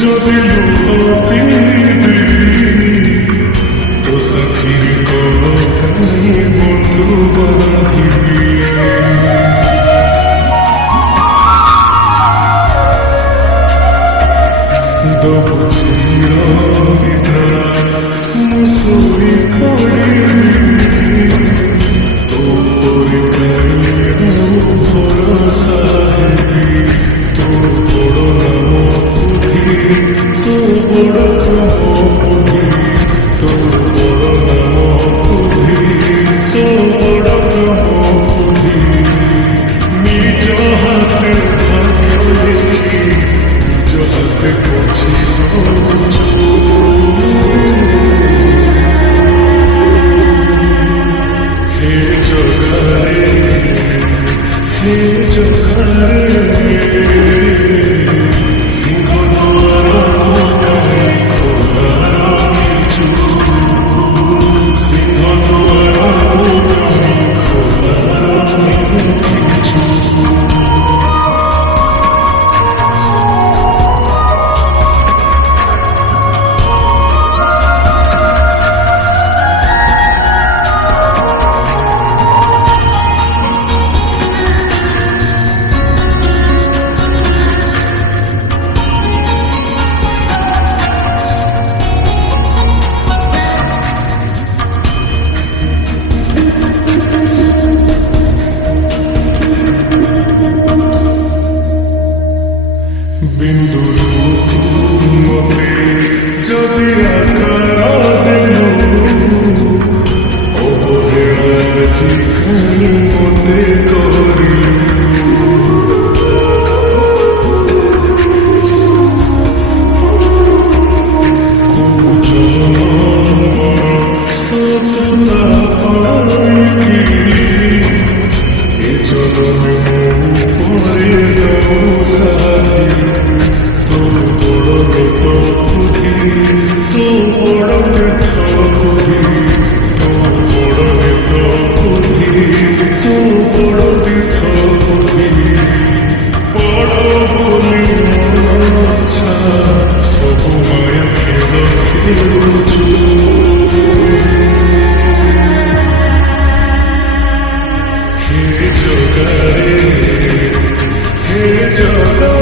যদি তো সখীর কথাই বন্ধু বাঁধিবি দবু চির মুসুরি পড়িবি তো পরিকাই ভরসা হেবি তো বড় নাম তো বড় কমপধি তো বড় নামপধি তো বড় কমপধি নিজ হাতে ভাগ্য লেখি নিজ হাতে করছি হে জগারে হে জগারে যদি আকার দেও অবহেলা জিখানি মতে করিল কুজন সততা পাইকি এ জনমে পরে দাও সাথী তো বড় তো তো বড় তীর্থপতি তো বড় তীর্থপতি তো বড় তীর্থপতি বড় বলি আচ্ছা সবু মায়া খেল খেলুছু হে জগারে হে জগা